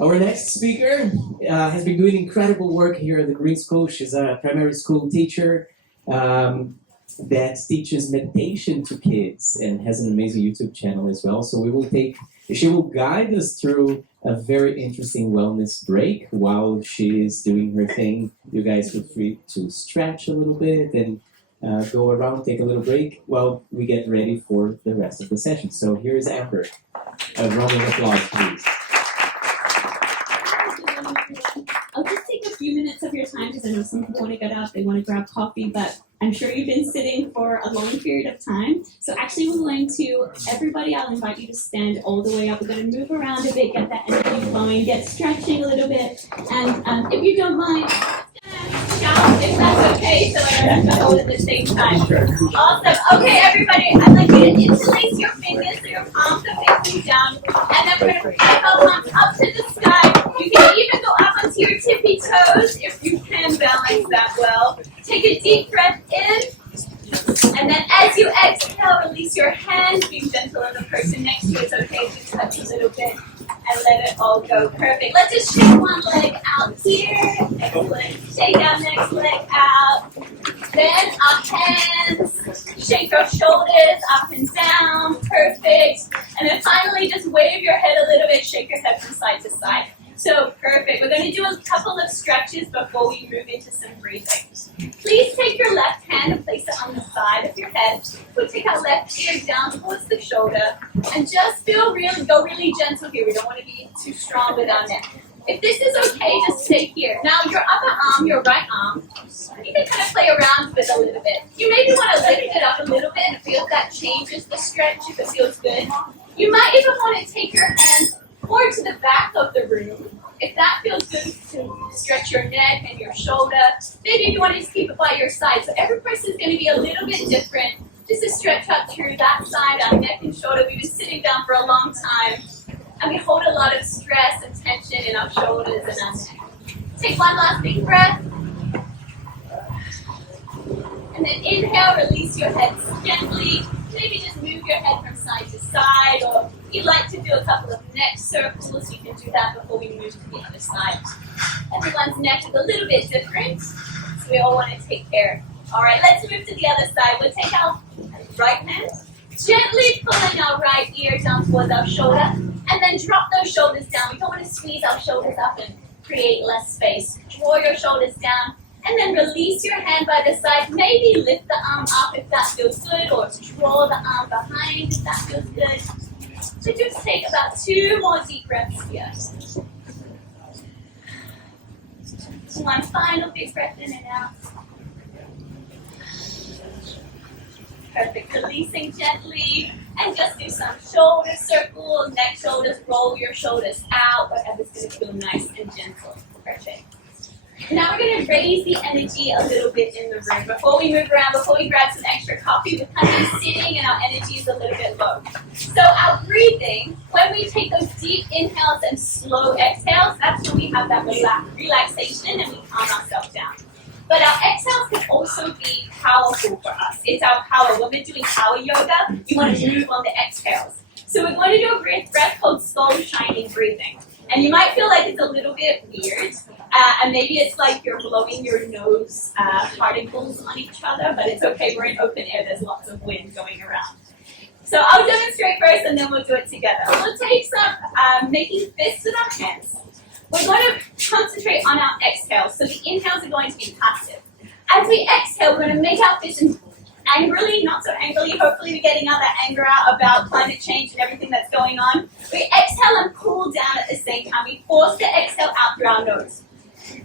Our next speaker has been doing incredible work here at the Green School. She's a primary school teacher that teaches meditation to kids and has an amazing YouTube channel as well. So she will guide us through a very interesting wellness break while she is doing her thing. You guys feel free to stretch a little bit and go around, take a little break while we get ready for the rest of the session. So here is Amber. A round of applause, please. I'll just take a few minutes of your time because I know some people want to get up, they want to grab coffee, but I'm sure you've been sitting for a long period of time. So actually we're going to, everybody, I'll invite you to stand all the way up. We're going to move around a bit, get that energy flowing, get stretching a little bit. And if you don't mind, shout if that's okay, so I don't have to hold at the same time. Awesome. Okay, everybody, I'd like you to interlace your fingers so your palms are facing down. And then we're going to take our palms up to the sky. You can even go up onto your tippy toes if you can balance that well. Take a deep breath in. And then as you exhale, release your hands. Being gentle on the person next to you. It's okay to touch a little bit and let it all go. Perfect. Let's just shake one leg out here. Excellent. Shake our next leg out. Then our hands. Shake your shoulders up and down. Perfect. And then finally, just wave your head a little bit. Shake your head from side to side. So perfect. We're going to do a couple of stretches before we move into some breathing. Please take your left hand and place it on the side of your head. We'll take our left ear down towards the shoulder and just go really gentle here. We don't want to be too strong with our neck. If this is okay, just stay here. Now your upper arm, your right arm, you can kind of play around with it a little bit. You maybe want to lift it up a little bit and feel if that changes the stretch, if it feels good. You might even want to take your hands or to the back of the room, if that feels good to stretch your neck and your shoulder. Maybe you want to just keep it by your side. So every person is going to be a little bit different. Just to stretch up through that side, our neck and shoulder. We've been sitting down for a long time, and we hold a lot of stress and tension in our shoulders and our neck. Take one last big breath. And then inhale, release your head gently. Maybe just move your head from side to side, or if you'd like to do a couple of neck circles, you can do that before we move to the other side. Everyone's neck is a little bit different, so we all want to take care. All right, let's move to the other side. We'll take our right hand, gently pulling our right ear down towards our shoulder, and then drop those shoulders down. We don't want to squeeze our shoulders up and create less space. Draw your shoulders down. And then release your hand by the side. Maybe lift the arm up if that feels good, or draw the arm behind if that feels good. So just take about 2 more deep breaths here. One final big breath in and out. Perfect. Releasing gently. And just do some shoulder circles, neck shoulders, roll your shoulders out, whatever's going to feel nice and gentle. Perfect. Now we're going to raise the energy a little bit in the room. Before we move around, before we grab some extra coffee, we're kind of sitting and our energy is a little bit low. So our breathing, when we take those deep inhales and slow exhales, that's when we have that relaxation and we calm ourselves down. But our exhales can also be powerful for us. It's our power. When we're doing power yoga, you want to move on the exhales. So we're going to do a breath called skull shining breathing. And you might feel like it's a little bit weird. And maybe it's like you're blowing your nose particles on each other, but it's okay. We're in open air. There's lots of wind going around. So I'll demonstrate first, and then we'll do it together. We'll take some making fists with our hands. We're going to concentrate on our exhales. So the inhales are going to be passive. As we exhale, we're going to make our fists angrily, not so angrily. Hopefully we're getting all that anger out about climate change and everything that's going on. We exhale and cool down at the same time. We force the exhale out through our nose. The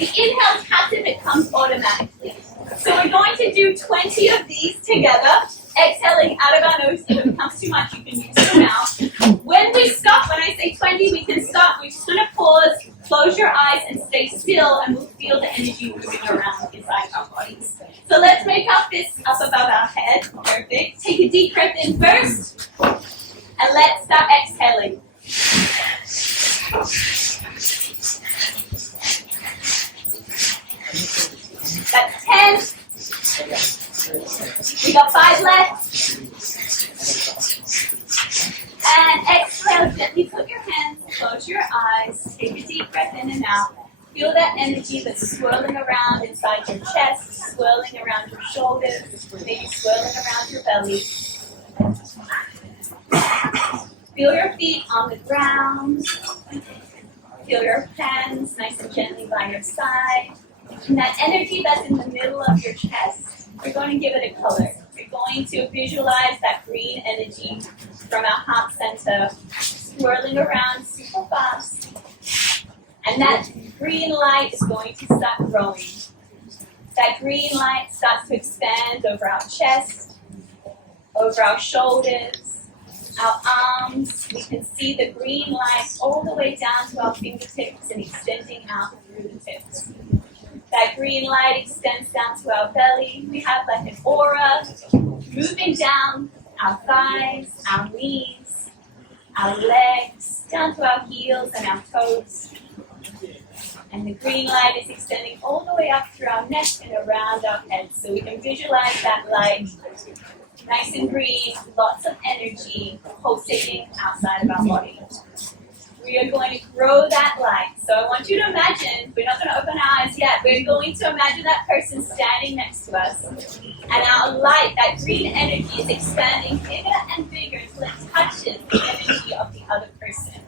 inhale is passive, it comes automatically. So we're going to do 20 of these together, exhaling out of our nose. If it becomes too much, you can use your mouth. When we stop, when I say 20, we can stop. We're just going to pause, close your eyes, and stay still, and we'll feel the energy moving around inside our bodies. So let's make our fists up above our head. Perfect. Take a deep breath in first, and let's start exhaling. That's 10. We got 5 left. And exhale, gently put your hands close your eyes, take a deep breath in and out. Feel that energy that's swirling around inside your chest, swirling around your shoulders, maybe swirling around your belly. Feel your feet on the ground. Feel your hands nice and gently by your side. And that energy that's in the middle of your chest, we're going to give it a color. We're going to visualize that green energy from our heart center, swirling around super fast. And that green light is going to start growing. That green light starts to expand over our chest, over our shoulders, our arms. We can see the green light all the way down to our fingertips and extending out through the tips. That green light extends down to our belly. We have like an aura moving down our thighs, our knees, our legs, down to our heels and our toes. And the green light is extending all the way up through our neck and around our head. So we can visualize that light, nice and green, lots of energy pulsating outside of our body. We are going to grow that light. So I want you to imagine, we're not going to open our eyes yet, we're going to imagine that person standing next to us. And our light, that green energy, is expanding bigger and bigger until it touches the energy of the other person.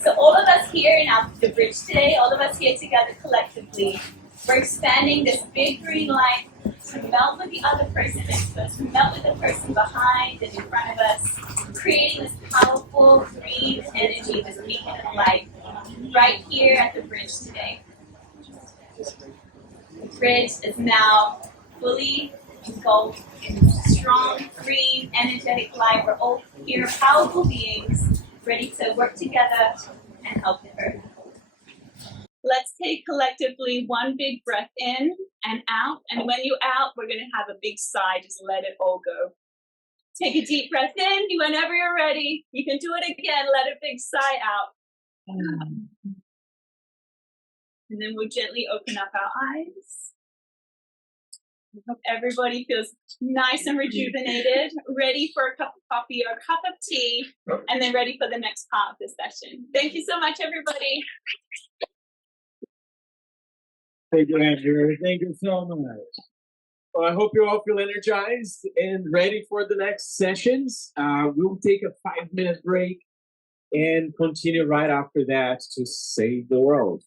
So all of us here in the bridge today, all of us here together collectively, we're expanding this big green light to melt with the other person next to us, to melt with the person behind and in front of us, creating this powerful green energy, this beacon of light, right here at the bridge today. The bridge is now fully engulfed in strong, green, energetic light. We're all here, powerful beings, ready to work together and help the earth. Let's take collectively one big breath in and out. And when you're out, we're going to have a big sigh. Just let it all go. Take a deep breath in. Whenever you're ready, you can do it again. Let a big sigh out. And then we'll gently open up our eyes. I hope everybody feels nice and rejuvenated, ready for a cup of coffee or a cup of tea, and then ready for the next part of the session. Thank you so much, everybody. Thank you, Andrew. Thank you so much. Well, I hope you all feel energized and ready for the next sessions. We'll take a 5-minute break and continue right after that to save the world.